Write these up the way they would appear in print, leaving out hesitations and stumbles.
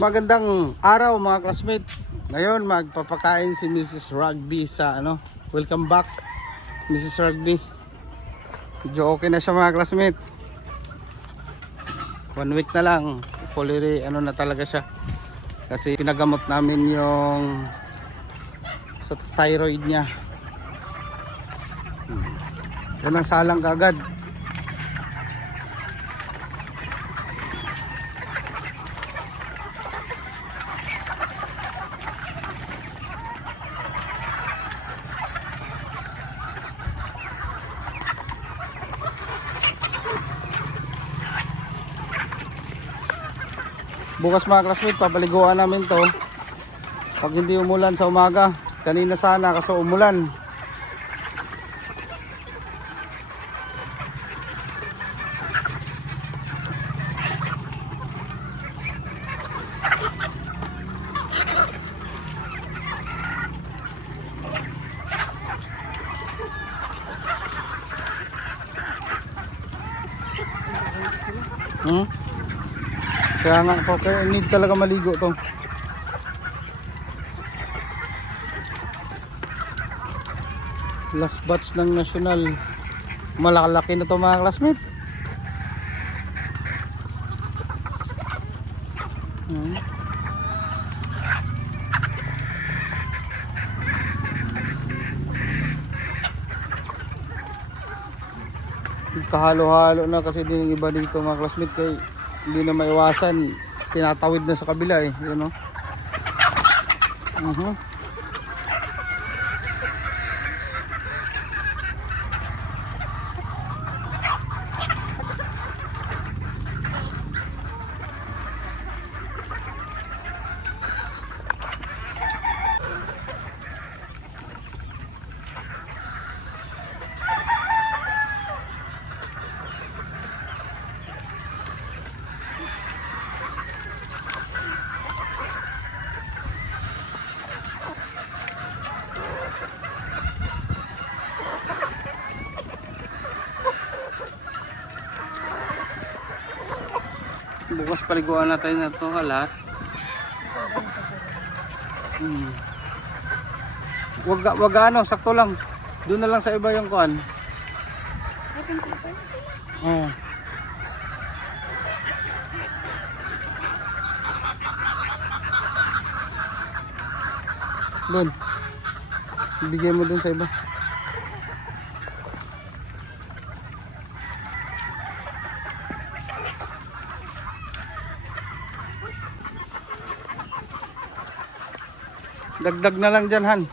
Magandang araw mga classmate. Ngayon magpapakain si Mrs. Rugby sa welcome back Mrs. Rugby. Medyo okay na siya mga classmate. 1 week na lang fully na talaga siya. Kasi pinagamot namin yung sa thyroid niya. Yan ang salang kagad. Bukas mga classmate, papaliguan namin to pag hindi umulan sa umaga. Kanina sana kaso umulan. Kaya nga po, kaya need talaga maligo to. Last batch ng national. Malakalaki na to mga classmate. Kahalo-halo na kasi din yung iba dito mga classmate, kaya hindi na maiwasan, tinatawid na sa kabila yun o. Bukas paliguan natin na ito lahat. Wag sakto lang. Doon na lang sa iba yung kuan. Doon. Bigyan mo doon sa iba. Dagdag na lang dyan, Han.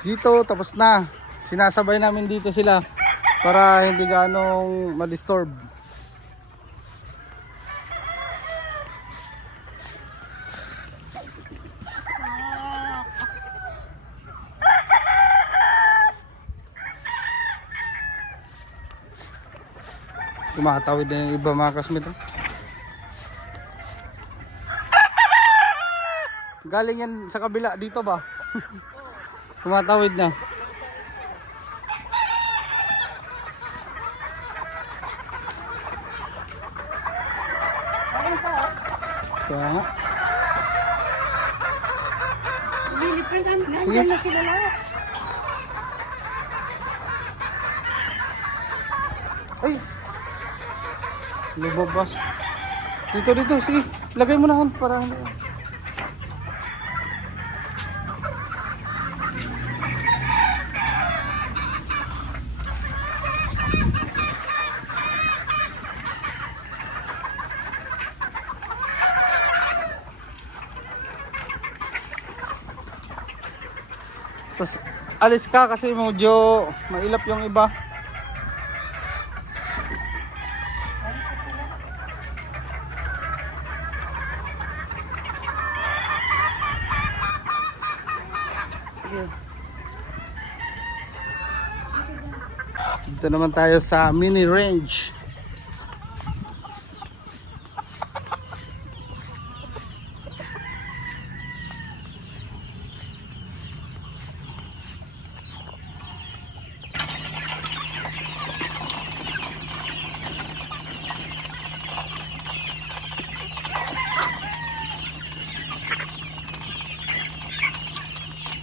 Dito, tapos na. Sinasabay namin dito sila para hindi ganong ma-disturb. Tumatawid na yung iba mga kasmit. Galing yan sa kabila, dito ba? Tumatawid na. Kaya nga. Nandyan na sila lahat. Ay! Lumabas. Dito. Sige. Lagay mo na Han para hindi. Tapos alis ka kasi medyo mailap yung iba. Dito naman tayo sa mini range.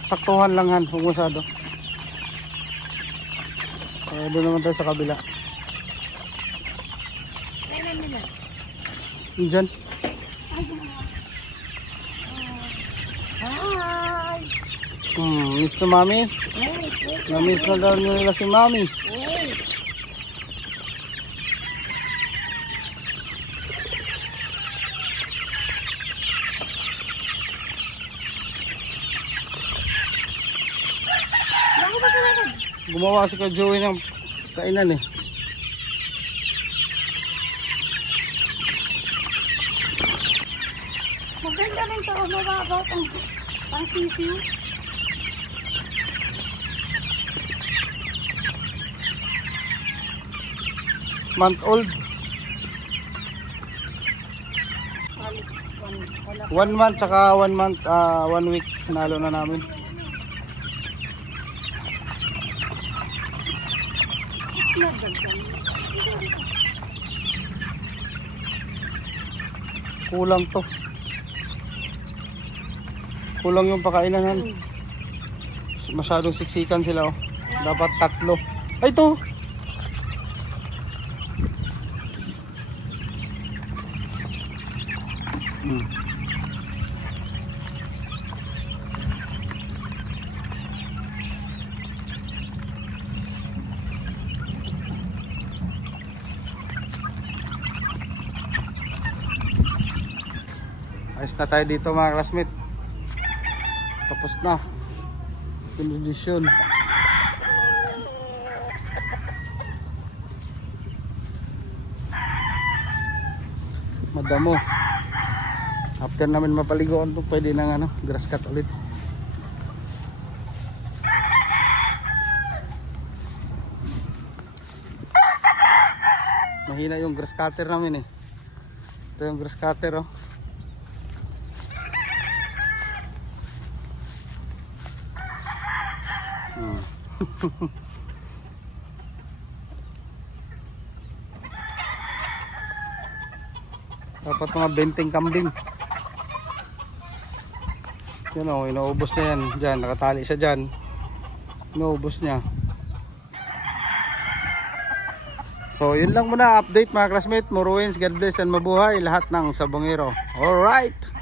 Saktuhan lang han, huwag masyado. Doon naman tayo sa kabila. Diyan. Hi! Miss na mami? Na-miss na daw nila si mami. Gumawa si ka Joey ng kainan eh. Maganda rin to, mababaw pang sisiw. Month old. 1 month tsaka 1 month, 1 week nalo na namin. Kulang to. Kulang yung pakainan. Masyadong siksikan sila oh. Dapat 3. Ay to. Ayos na tayo dito mga classmate. Tapos na. Kondisyon. Madamo. After namin mapaligoan to, pwede nang grass cut ulit. Mahina yung grass cutter namin eh. Ito yung grass cutter oh. Dapat mga 20 kambing. Yan o, inaubos na yan. Diyan, nakatali siya dyan. Inaubos niya. So yun lang muna update mga classmate. More wins, God bless and mabuhay lahat ng Sabongero. Alright.